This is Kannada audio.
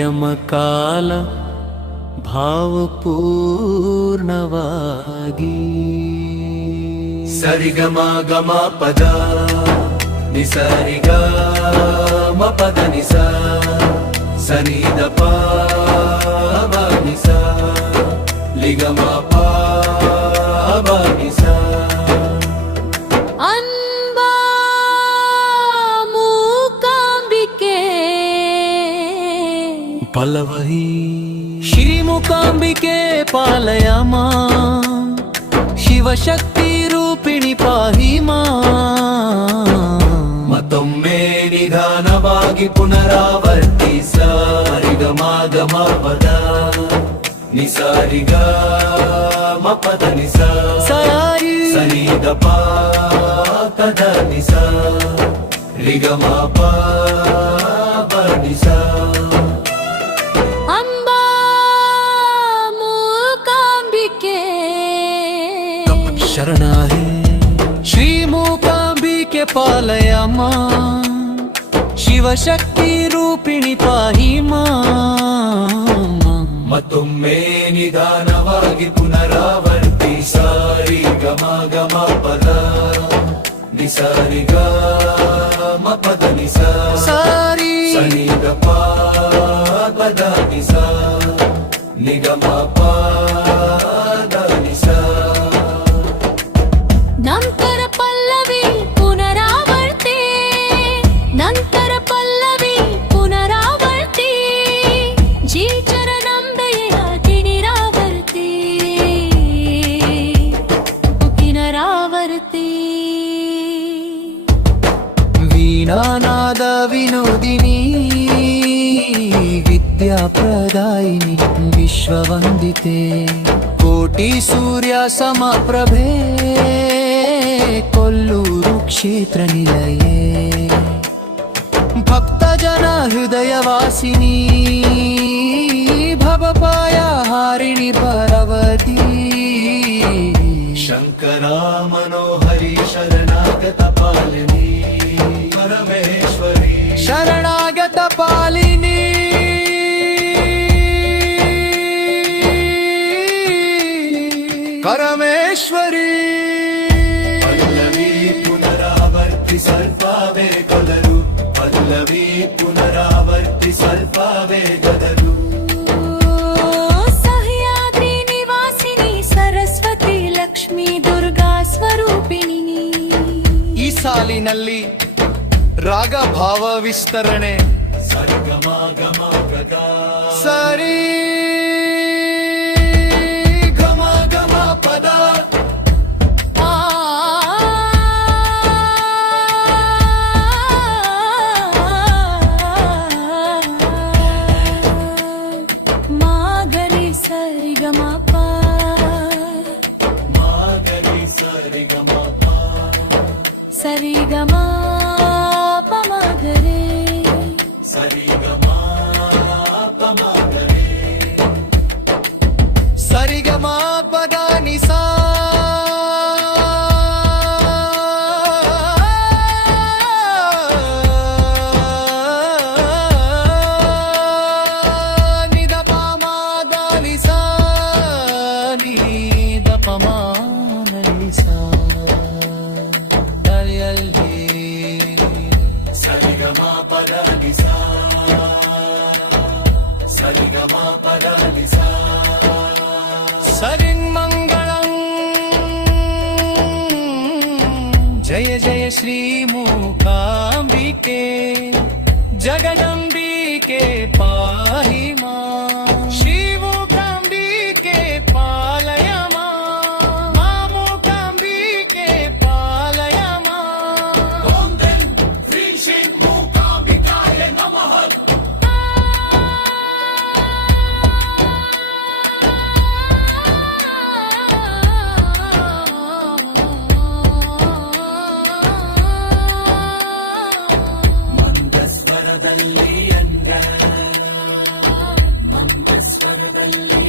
ಸಂಯಮ ಕಾಲ ಭಾವಪೂರ್ಣವಾಗಿ ಸರಿಗಮ ಗಮ ಪದ ನಿಸರಿಗ ಮ ಪದ ನಿಸ ಸನಿದ ಪ ನಿಸ ಲಿಗಮ ಪ ನಿಸ ಅಂಬಾ ಮೂಕಾಂಬಿಕೆ ಪಲ್ಲವಹಿ ಶ್ರೀ ಮೂಕಾಂಬಿಕೆ ಪಾಲಯ ಮಾಂ ಶಿವಶಕ್ತಿ ರೂಪಿಣಿ ಪಾಹಿ ಮಾಂ ಮತ್ತೊಮ್ಮೆ ನಿಧಾನವಾಗಿ ಪುನರಾವರ್ತಿಸ ರಿಗಮ ಪದ ನಿಸರಿಗ ಮ ಪದ ನಿಸ ಸಾರಿ ಸನಿದ ಪ ಪದ ನಿಸ ರಿಗಮ ಪ ನಿಸ ಅಂಬಾ ಮೂಕಾಂಬಿಕೆ ಶರಣ ಹೇ ಶ್ರೀ ಮೂಕಾಂಬಿಕೆ ಪಾಲಯ ಮಾಂ ಶಿವಶಕ್ತಿ ರೂಪಿಣಿ ಪಾಹಿ ಮಾಂ ಮತ್ತೊಮ್ಮೆ ನಿಧಾನವಾಗಿ ಪುನರಾವರ್ತಿಸ ರಿಗಮ ಪದ ನಿಸರಿಗ ಮ ಪದ ನಿಸ ಸಾರಿ ಸನಿದ ಪ ಪದ ನಿಸ ನಿಗಮ ಪದ ನಿಸ ನಂತರ ಪಲ್ಲವಿ ಪುನರಾವರ್ತಿ ನಂತರ ಪಲ್ಲವಿ ಪುನರಾವರ್ತಿ ಜೀಚರಣಂಬೆಯ ಕಿಣಿರಾವರ್ತಿ ಕಿನರಾವರ್ತಿ ವೀಣಾನಾದ ವಿನೋದಿನಿ ವಿದ್ಯಾಪ್ರದಾಯಿನಿ ವಿಶ್ವವಂದಿತೆ ಕೋಟಿ ಸೂರ್ಯ ಸಮಪ್ರಭೆ ಕೊಲ್ಲೂರು ಕ್ಷೇತ್ರ ನಿಲಯೇ ಭಕ್ತ ಜನ ಹೃದಯ ವಾಸಿನಿ ಭವಪಾಯ ಹಾರಿಣಿ ಭರವತಿ ಶಂಕರ ಮನೋಹರಿ ಶರಣಾಗತ ಪಾಲಿನಿ ಪರಮೇಶ್ವರಿ ಶರಣಾಗತ ಪಾಲಿನಿ ಪರಮೇಶ್ವರಿ ಪಲ್ಲವಿ ಪುನರಾವರ್ತಿ ಸ್ವಲ್ಪವೇ ಕೊಲರು ಪಲ್ಲವಿ ಪುನರಾವರ್ತಿ ಸ್ವಲ್ಪವೇ ಗದರು ಸಹ್ಯಾದ್ರಿ ನಿವಾಸಿನಿ ಸರಸ್ವತಿ ಲಕ್ಷ್ಮೀ ದುರ್ಗಾ ಸ್ವರೂಪಿಣಿ ಈ ಸಾಲಿನಲ್ಲಿ ರಾಗ ಭಾವ ವಿಸ್ತರಣೆ ಸರಿಗಮ ಗಮ ಗಗ ಸರಿ ಗಮ ಗಮ ಪದ ಮಾಗರಿ ಸರಿಗಮ ಪ ಮಾಗರಿ ಸರಿಗಮ ಸರಿಗಮ ಪಮಗರೆ ಸರಿಗಮ ಪಮಗರೆ ಸರಿಗಮ ಪದ ನಿಸಾ ನಿದ ಪಮ ದ ನಿಸಾ ನಿದ ಪಮ ನಿಸಾ ಸರಿಗಮ ಪದ ನಿಸ ಸರಿಗಮ ಪದ ನಿಸ ಸರಿಂಗ್ ಮಂಗಳಂ ಜಯ ಜಯ ಶ್ರೀ ಮೂಕಾಂಬಿಕೆ ಜಗದಂಬಿಕೆ ಪಾಹಿ ಮಾಂ ಶ್ರೀ ಮೂಕಾಂಬಿಕೆ ಪಾಲಯ ಮಾಂ ಮಾ ಮೂಕಾಂಬಿಕೆ ಪಾಲಯ ಮಾಂ ಓಂ ದಂ ಶ್ರೀ ಶ್ರೀ ಮೂಕಾಂಬಿಕಾಯ ನಮಃ ಮಂದಸ್ವರದಲ್ಲಿ ಅಂಗ ಮಂದಸ್ವರದಲ್ಲಿ